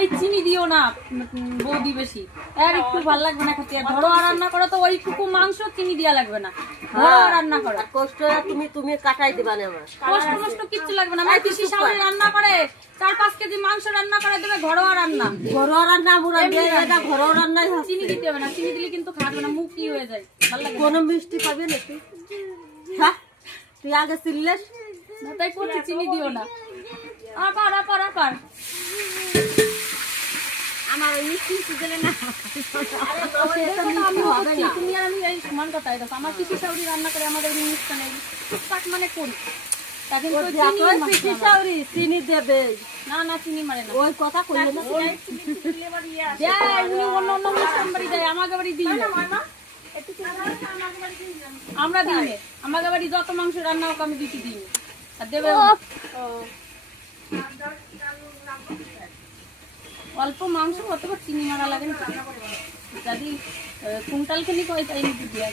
এই চিনি দিও না বৌদি বেশি, আর একটু ভালো লাগবে না খেতে। ঘরোয়া রান্না করো তো ওইটুকু মাংস চিনি দিয়া লাগবে না, ঘরোয়া রান্না করো। কষ্ট তুমি কাটাই দিবা না আমার কষ্ট কষ্ট কিচ্ছু লাগবে না। আমার পিসি শাশুড়ি রান্না করে 4-5 কেজি মাংস রান্না করে দেবে, ঘরোয়া রান্না। ঘরোয়া রান্না মুরা এটা ঘরোয়া রান্নাই হয়। চিনি দিতে হবে না, চিনি দিলে কিন্তু খাবে না, মুখ কি হয়ে যায়, ভালো লাগে কোনো মিষ্টি পাবে না তুই? হ্যাঁ তুই আগে চিল্লেস না, তাই করছি চিনি দিও না। আবার আবার আবার আমার ওই মিষ্টি দিলে না তুমি আর আমি এই সমান কথা। এটা আমার পিসি শাশুড়ি রান্না করে আমাদের জিনিসটা নেই টুকটাক মানে করি, তা কিন্তু চিনি দেবে না না চিনি মারে না। ওই কথা কইলে না দেয় উনি অন্য অন্য অনুষ্ঠান বাড়ি দেয়, আমাকে বাড়ি দিই না। আমরা দিই না, আমাকে বাড়ি যত মাংস রান্না হোক আমি দিতে দিই আর দেবে অল্প মাংস অত চিনি মারা লাগে না। যদি কুইন্টাল খানি কয় তাই নিতে দিয়ে